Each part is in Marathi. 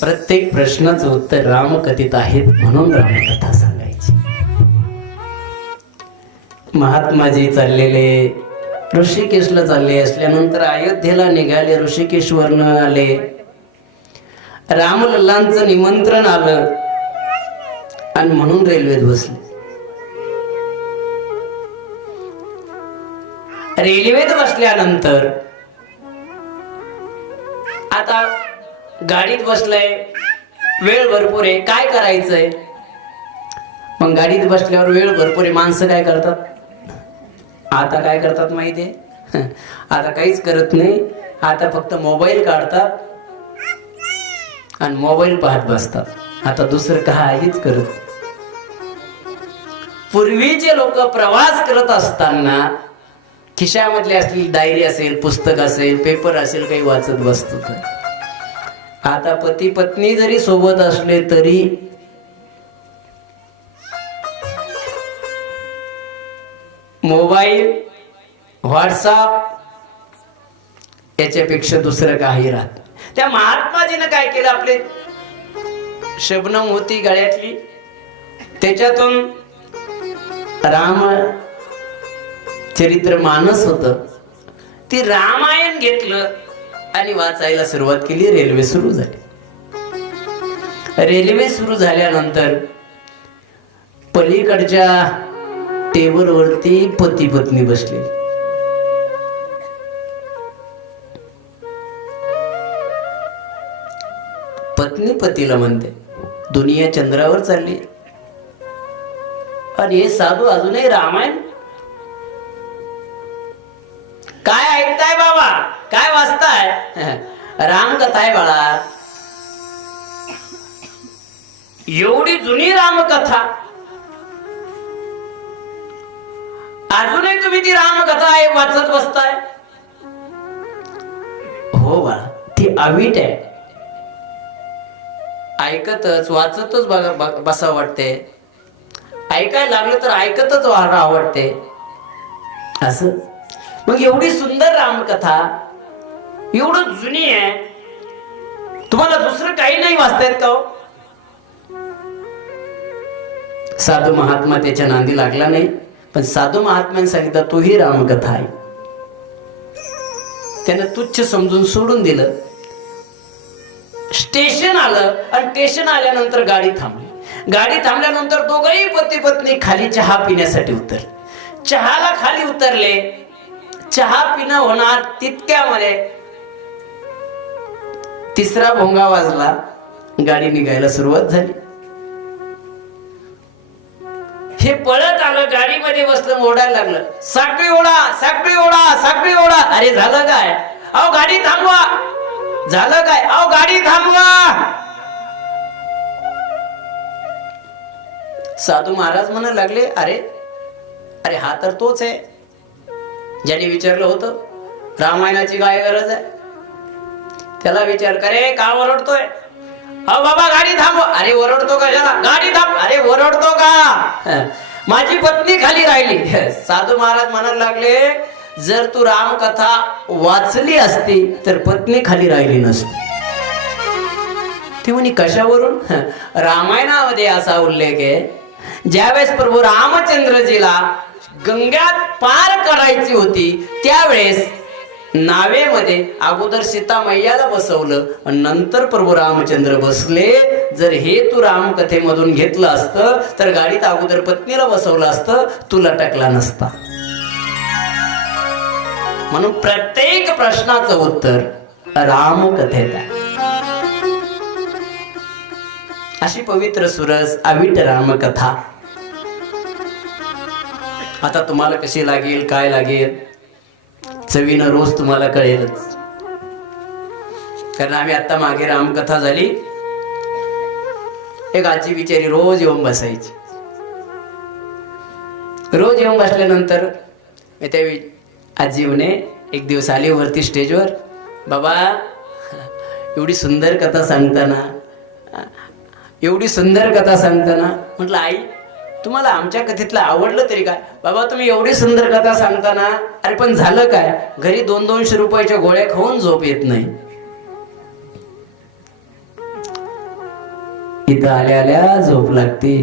प्रत्येक प्रश्नाचं उत्तर रामकथित आहेत म्हणून रामकथा सांगायची. महात्माजी चाललेले ऋषिकेशला चालले असल्यानंतर अयोध्येला निघाले ऋषिकेशवरनं आले. रामलल्लांचं निमंत्रण आलं आणि म्हणून रेल्वेत बसले. रेल्वेत बसल्यानंतर आता गाडीत बसलंय. वेळ भरपूर आहे. काय करायचंय? मग गाडीत बसल्यावर वेळ भरपूर आहे. माणसं काय करतात? आता काय करतात माहितीये? आता काहीच करत नाही. आता फक्त मोबाईल काढतात. आणि मोबाईल पाहत बसतात. आता दुसरं काहीच करत पूर्वीचे लोक प्रवास करत असताना खिशामधली असलेली डायरी असेल पुस्तक असेल पेपर असेल काही वाचत बसतो तर आता पती पत्नी जरी सोबत असले तरी मोबाईल व्हॉट्सअप याच्यापेक्षा दुसरं काही राहत त्या महात्माजीनं काय केलं आपले? शबनम होती गळ्यातली. त्याच्यातून राम चरित्र मानस होत. ती रामायण घेतलं. आणि वाचायला सुरुवात केली रेल्वे सुरू झाली. रेल्वे सुरू झाल्यानंतर पलीकडच्या टेबल वरती पती पत्नी बसली. पत्नी पतीला म्हणते दुनिया चंद्रावर चालली. आणि हे साधू अजूनही रामायण ती अवीट आहे. ऐकतच वाचतच बघा बसा वाटते. ऐकायला लागलं तर ऐकतच वारा आवडते असं? मग एवढी सुंदर रामकथा एवढं जुनी आहे. तुम्हाला दुसरं काही नाही वाचतायत का हो? साधू महात्मा त्याच्या नांदी लागला नाही पण साधू महात्म्याने सांगितलं तोही रामकथा आहे. त्यानं तुच्छ समजून सोडून दिलं. स्टेशन आलं आणि स्टेशन आल्यानंतर गाडी थांबली. गाडी थांबल्यानंतर दोघही पती पत्नी खाली चहा पिण्यासाठी उतर चहाला खाली उतरले. चहा पिणं होणार तितक्यामध्ये तिसरा भोंगा वाजला. गाडी निघायला सुरुवात झाली. हे पळत आलं गाडीमध्ये बसलं ओढायला लागलं. साखळी ओढा साखळी ओढा साखळी ओढा. अरे झालं काय? अहो गाडी थांबवा. झालं काय? अहो गाडी थांबवा. साधू महाराज म्हणा लागले अरे अरे हा तर तोच आहे. ज्याने विचारलं होतं रामायणाची काय गरज आहे? त्याला विचार करे का ओरडतोय? अहो बाबा गाडी थांब अरे ओरडतो का ज्याला गाडी थांब. अरे ओरडतो का? माझी पत्नी खाली राहिली. साधू महाराज म्हणायला लागले जर तू रामकथा वाचली असती तर पत्नी खाली राहिली नसती. ती म्हणे कशावरून रामायणामध्ये असा उल्लेख आहे. ज्यावेळेस प्रभू रामचंद्रजीला गंग्यात पार करायची होती त्यावेळेस नावेमध्ये अगोदर सीता मैयाला बसवलं आणि नंतर प्रभू रामचंद्र बसले. जर हे तू रामकथेमधून घेतलं असतं तर गाडीत अगोदर पत्नीला बसवलं असतं तू लटकला नसता. म्हणून प्रत्येक प्रश्नाचं उत्तर रामकथेत आहे. अशी पवित्र सुरस अविट रामकथा. आता तुम्हाला कशी लागेल काय लागेल? चवीनं रोज तुम्हाला कळेलच. कारण आम्ही आता मागे रामकथा झाली. एक आजी बिचारी रोज येऊन बसायची. रोज येऊन बसल्यानंतर मी त्या आजीवने एक दिवस आली वरती स्टेजवर. बाबा एवढी सुंदर कथा सांगताना एवढी सुंदर कथा सांगताना म्हटलं आई तुम्हाला आमच्या कथेतलं आवडलं तरी काय? बाबा तुम्ही एवढी सुंदर कथा सांगताना अरे पण झालं काय? घरी दोन दोनशे रुपयाच्या गोळ्या खाऊन झोप येत नाही. इथं आल्या आल्या झोप लागते.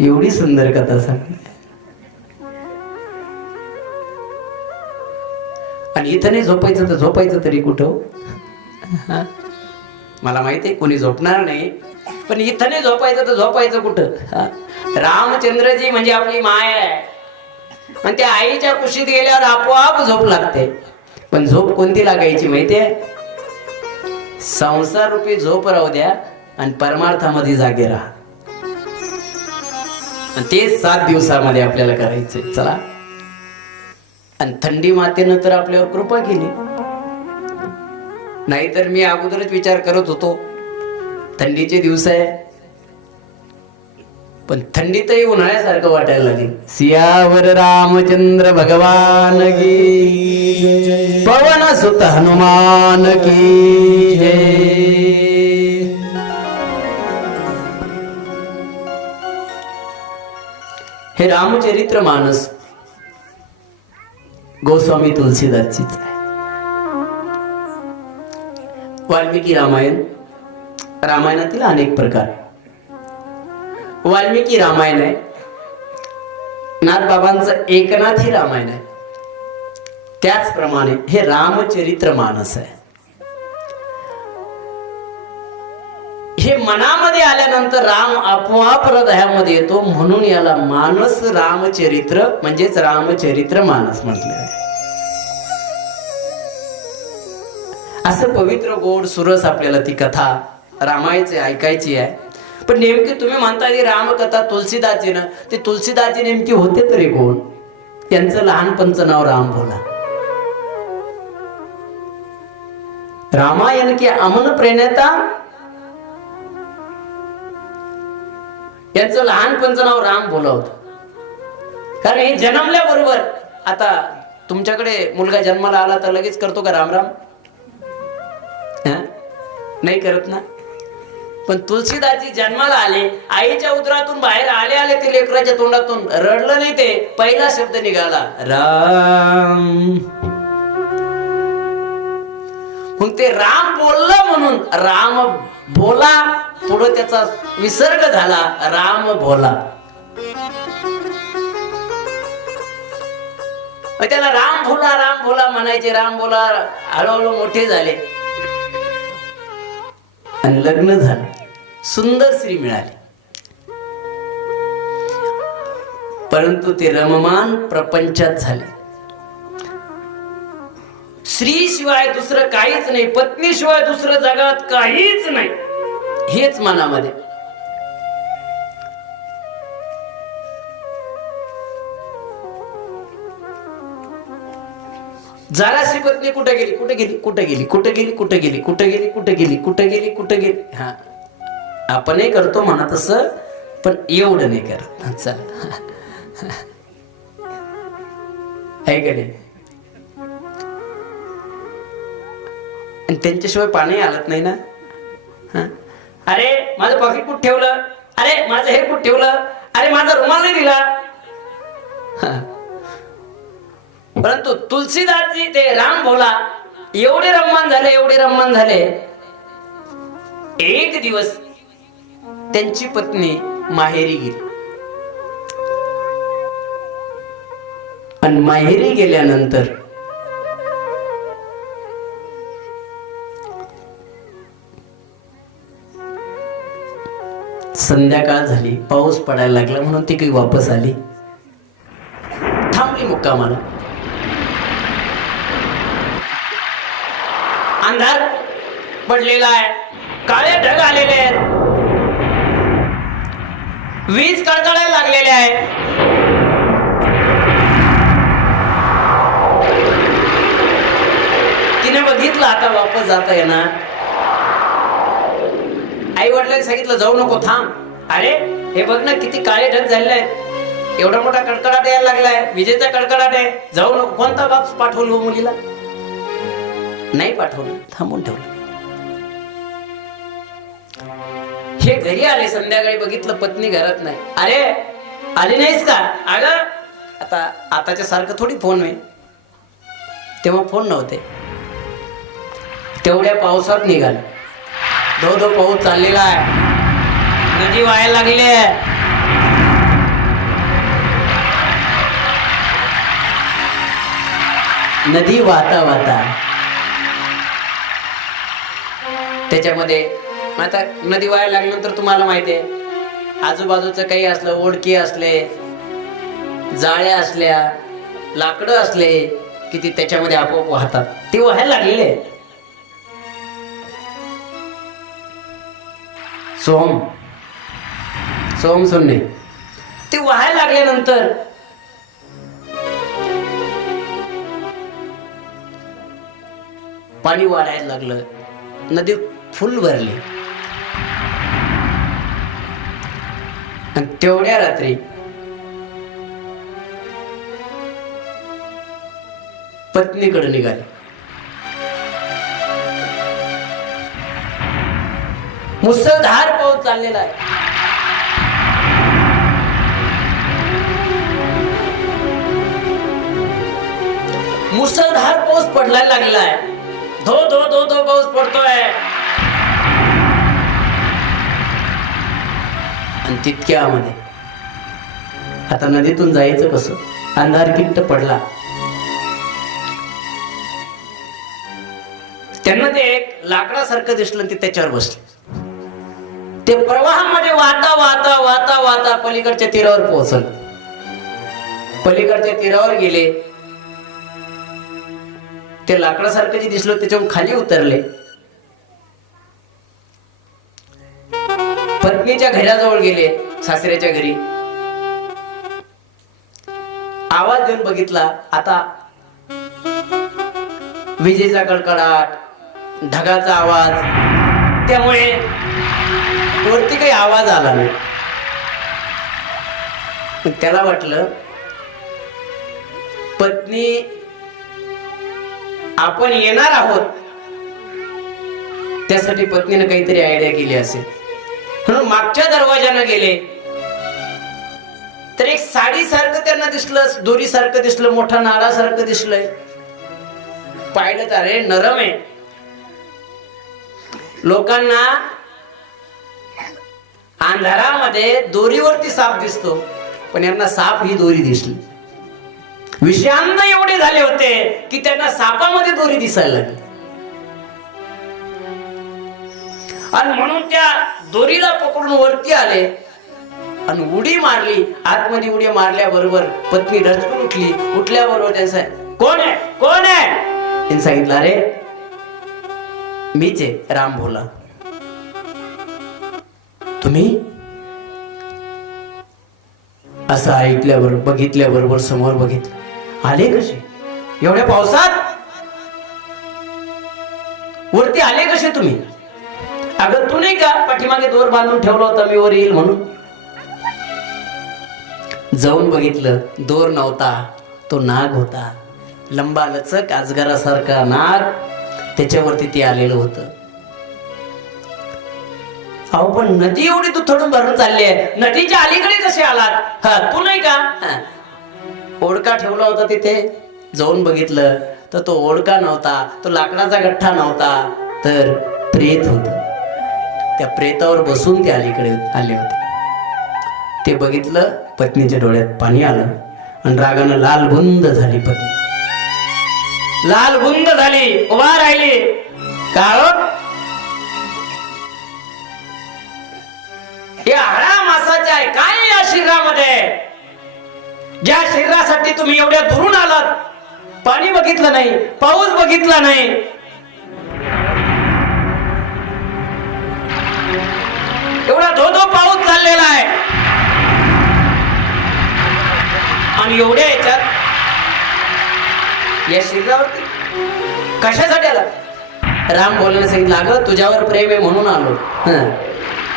एवढी सुंदर कथा सांगते. इथं नाही झोपायचं तर झोपायचं तरी कुठं हा? मला माहिती आहे कोणी झोपणार नाही पण इथं नाही झोपायचं तर झोपायचं कुठं? हा? रामचंद्रजी म्हणजे आपली माय आहे. आणि त्या आईच्या कुशीत गेल्यावर आपोआप झोप लागते. पण झोप कोणती लागायची माहितीये संसार रूपी झोप राहू द्या आणि परमार्थामध्ये जागे राहा. आणि सात दिवसामध्ये आपल्याला करायचंय. चला. आणि थंडी मातेनं तर आपल्यावर कृपा केली. नाहीतर मी अगोदरच विचार करत होतो थंडीचे दिवस आहे. पण थंडीतही उन्हाळ्यासारखं वाटायला लागेल. सियावर रामचंद्र भगवान की पवन सुत हनुमान की हे रामचरित्र मानस गोस्वामी तुलसीदासचीच आहे वाल्मिकी रामायण. रामायणातील अनेक प्रकार आहे. वाल्मिकी रामायण आहे. नाथ बाबांचं ही रामायण आहे. त्याचप्रमाणे हे रामचरित्र मानस आहे. हे मनामध्ये आल्यानंतर राम आपोआप हृदयामध्ये येतो. म्हणून याला मानस रामचरित्र म्हणजेच रामचरित्र मानस म्हटले आहे. असं पवित्र गोड सुरस आपल्याला ती कथा रामायची ऐकायची आहे. पण नेमकी तुम्ही म्हणता ती रामकथा तुलसीदासजीनं ते तुलसीदासजी नेमकी होते तरी कोण? त्यांचं लहानपणचं नाव राम भोला रामायण की अमन प्रेरणेता यांचं लहानपणचं नाव राम भोला होतं. कारण हे जन्मल्याबरोबर आता तुमच्याकडे मुलगा जन्माला आला तर लगेच करतो का राम राम? नाही करत ना? पण तुलसीदासजी जन्माला आले आईच्या उदरातून बाहेर आले आले ते लेकराच्या तोंडातून. रडलं नाही ते पहिला शब्द निघाला राम. मग ते राम बोललं म्हणून राम बोला पुढं त्याचा विसर्ग झाला राम भोला. मग त्याला राम भोला राम भोला म्हणायचे. राम भोला हळूहळू मोठे झाले. आणि लग्न झालं. सुंदर स्त्री मिळाली. परंतु ते रममान प्रपंचात झाले. स्त्री शिवाय दुसरं काहीच नाही. पत्नी शिवाय दुसरं जगात काहीच नाही. हेच मनामध्ये. जराशी पत्नी कुठे गेली? कुठे गेली? कुठे गेली? कुठे गेली? कुठे गेली? कुठे गेली? कुठे गेली? कुठे गेली? कुठे गेली? हा. आपणही करतो म्हणा तसं पण एवढं नाही करत. चालेल चला नाही? आणि त्यांच्याशिवाय पाणी आलत नाही ना? हा? अरे माझं पॉकेट कुठ ठेवलं? अरे माझं हे कुठ ठेवलं? अरे माझा रुमाल नाही दिला. हा. परंतु तुलसीदासजी ते राम भोला एवढे रम्मान झाले एवढे रम्मान झाले. एक दिवस त्यांची पत्नी माहेरी गेली. आणि माहेरी गेल्यानंतर संध्याकाळ झाली पाऊस पडायला लागला म्हणून ती काही वापस आली. थांबली मुक्कामाला अंधार पडलेला आहे. काळे ढग आलेले आहेत. वीज कडकडायला लागलेले आहे तिने बघितलं आता वापस जाता येणार. आई वडिलांनी सांगितलं जाऊ नको थांब. अरे हे बघ ना किती काळे ढग झालेले आहेत. एवढा मोठा कडकडाट यायला लागलाय. विजेचा कडकडाट आहे. जाऊ नको. कोणता बाप पाठवलो हो मुलीला? नाही पाठवलं. थांबून ठेवलं. हे घरी आले संध्याकाळी बघितलं पत्नी घरात नाही. अरे आली नाहीस का? अग आता आताच्या सारखं थोडी फोन आहे तेव्हा फोन नव्हते. तेवढ्या पावसात निघाला. धो धो पाऊस चाललेला आहे. नदी व्हायला लागली आहे. नदी वाहता वाहता. त्याच्यामध्ये आता नदी व्हायला लागल्यानंतर तुम्हाला माहिती आहे आजूबाजूचं काही असलं ओळखी असले जाळ्या असल्या लाकडं असले की ती त्याच्यामध्ये आपोआप वाहतात. ती व्हायला लागलेली सोम. सोम सोन्ने. ती व्हायला लागल्यानंतर पाणी वाढायला लागलं. नदी फुल भरली. आणि तेवढ्या रात्री पत्नीकडे निघाली. मुसळधार पाऊस चाललेला आहे. मुसळधार पाऊस पडलाय लागलेला आहे. धो धो धो धो पाऊस पडतोय. आणि तितक्यामध्ये आता नदीतून जायचं कस? अंधार किट्ट पडला. त्यांना ते एक लाकडासारखं दिसलं ते त्याच्यावर बसले. ते प्रवाहामध्ये वाहता वाहता वाहता वाहता पलीकडच्या तीरावर पोहोचल. पलीकडच्या तीरावर गेले. ते लाकडासारखं जे दिसलं त्याच्याहून खाली उतरले. पत्नीच्या घराजवळ गेले सासऱ्याच्या घरी. आवाज देऊन बघितला आता विजेचा कडकडाट ढगाचा आवाज. त्यामुळे वरती काही आवाज आला नाही. त्याला वाटलं पत्नी आपण येणार आहोत. त्यासाठी पत्नीने काहीतरी आयडिया केली असेल. म्हणून मागच्या दरवाजानं गेले. तर एक साडी सारखं त्यांना दिसलं दोरी सारखं दिसलं मोठा नारा सारखं दिसलंय. पाहिलं तर अरे नरम आहे. लोकांना अंधारामध्ये दोरीवरती साप दिसतो पण यांना साप ही दोरी दिसली. विषांत एवढे झाले होते की त्यांना सापामध्ये दोरी दिसायला लागली. आणि म्हणून त्या दोरीला पकडून वरती आले आणि उडी मारली. आतमध्ये उडी मारल्याबरोबर पत्नी रचकून उठली. उठल्याबरोबर त्यांचा कोण आहे? कोण आहे? त्यांनी सांगितलं अरे मीच आहे राम भोला. तुम्ही? असं ऐकल्यावर बघितल्याबरोबर समोर बघितलं. आले कसे? एवढ्या पावसात? वरती आले कसे तुम्ही? अगं तू नाही का पाठीमागे दोर बांधून ठेवला होता मी वर येईल म्हणून? जाऊन बघितलं दोर नव्हता तो नाग होता. लंबा लचक आजगारासारखा नाग त्याच्यावरती ते आलेलं होतं. अहो पण नदी एवढी तू थोडून भरून चालली आहे. नदीच्या अलीकडे कसे आलात? हा तू नाही का? ओडका ठेवला होता तिथे जाऊन बघितलं. तर तो ओडका नव्हता तो लाकडाचा गठ्ठा नव्हता तर प्रेत होत. त्या प्रेतावर बसून ते अलीकडे आले होते. ते बघितलं पत्नीच्या डोळ्यात पाणी आलं आणि रागानं लाल बुंद झाली पत्नी. लाल बुंद झाली उभा राहिली. काळ हे हळा मासाचे आहे. काय या शरीरामध्ये? ज्या शरीरासाठी तुम्ही एवढ्या दुरून आलात पाणी बघितलं नाही पाऊस बघितला नाही. एवढा धो धो पाऊस चाललेला आहे. आणि एवढ्या याच्यात या शरीरावरती कशासाठी आला राम बोलण्यासाठी सांगितलं तुझ्यावर प्रेम आहे म्हणून आलो. हं.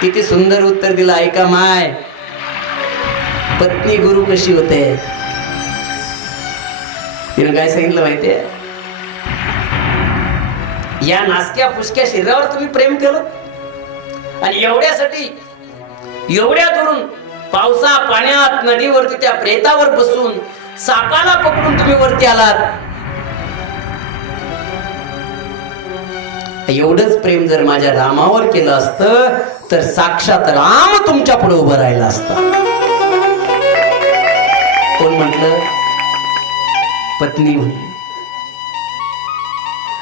किती सुंदर उत्तर दिलं ऐका माय. पत्नी गुरु कशी होते? तिनं काय सांगितलं माहितीये? या नासक्या फुसक्या शरीरावर तुम्ही प्रेम केलं? आणि एवढ्यासाठी एवढ्या दुरून पावसा पाण्यात नदीवरती त्या प्रेतावर बसून सापाला पकडून तुम्ही वरती आलात. एवढंच प्रेम जर माझ्या रामावर केलं असतं तर साक्षात राम तुमच्यापुढे उभं राहिला असता. कोण म्हटलं? पत्नी म्हणली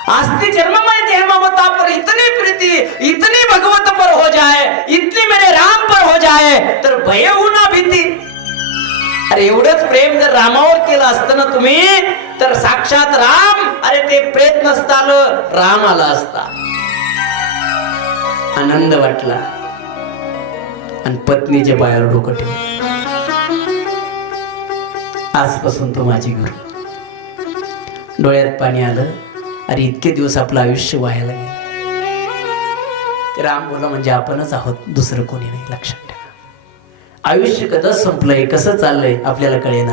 आस्ती जन्म माहिती देह ममता पर इतनी प्रीति इतनी भगवत पर हो जाए इतनी मेरे राम पर हो जाए तर भय एवढंच प्रेम जर रामावर केलं असतं ना तुम्ही तर साक्षात राम अरे ते प्रेत नसतालं राम आला असता. आनंद वाटला. आणि पत्नीच्या बाहेर डोकं ठेवलं. आजपासून तो माझी गुरु डोळ्यात पाणी आलं अरे इतके दिवस आपलं आयुष्य व्हायला गेलं. राम बोला म्हणजे आपणच आहोत दुसरं कोणी नाही लक्षात ठेवा. आयुष्य कसं संपलंय? कसं चाललंय? आपल्याला कळेना.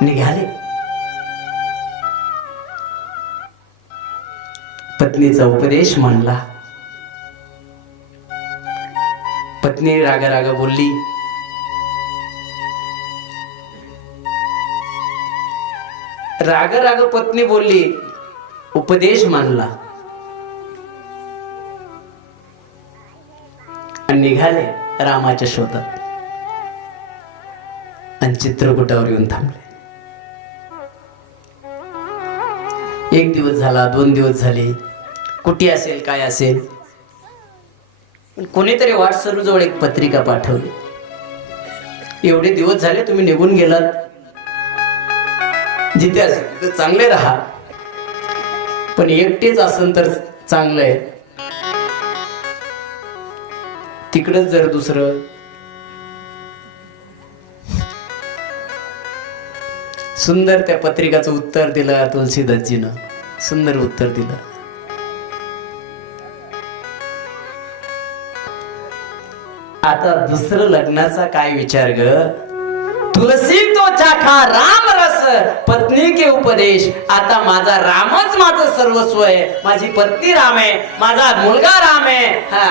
निघाले. पत्नीचा उपदेश मांडला. पत्नी रागा रागा बोलली. राग राग पत्नी बोलली. उपदेश मानला निघाले रामाच्या शोधात. आणि चित्रकुटावर येऊन थांबले. एक दिवस झाला दोन दिवस झाले. कुठे असेल काय असेल? पण कोणीतरी जवळ एक पत्रिका पाठवली. एवढे दिवस झाले तुम्ही निघून गेलात. जिथे असेल तिथे चांगले राहा. पण एकटेच असेल तर चांगलं आहे. तिकडच जर दुसरं. सुंदर त्या पत्रिकाचं उत्तर दिलं तुलसीदासजीनं. सुंदर उत्तर दिलं. आता दुसरं लग्नाचा काय विचार ग? तुलसी तो चाखा राम रस पत्नी के उपदेश. आता माझा रामच माझं सर्वस्व आहे. माझी पत्नी राम आहे. माझा मुलगा राम आहे. हा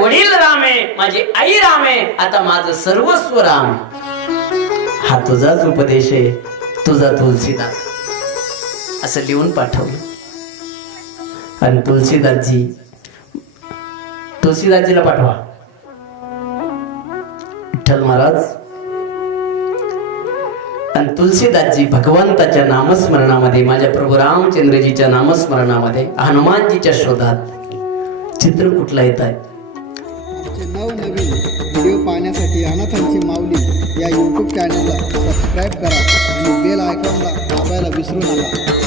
वडील राम आहे. माझी आई राम आहे. आता माझं सर्वस्व राम हा तुझाच उपदेश आहे. तुझा तुलसीदास. असं लिहून पाठवलं. आणि तुलसीदासजी तुलसीदासजीला पाठवा. विठ्ठल महाराज. आणि तुलसीदासजी भगवंताच्या नामस्मरणामध्ये माझ्या प्रभू रामचंद्रजीच्या नामस्मरणामध्ये हनुमानजीच्या शोधात चित्र कुठला येत आहे? नवनवीन व्हिडिओ पाहण्यासाठी अनाथांची माऊली या यूट्यूब चॅनलला सबस्क्राईब करा आणि बेल आयकॉनला दाबायला विसरू नका.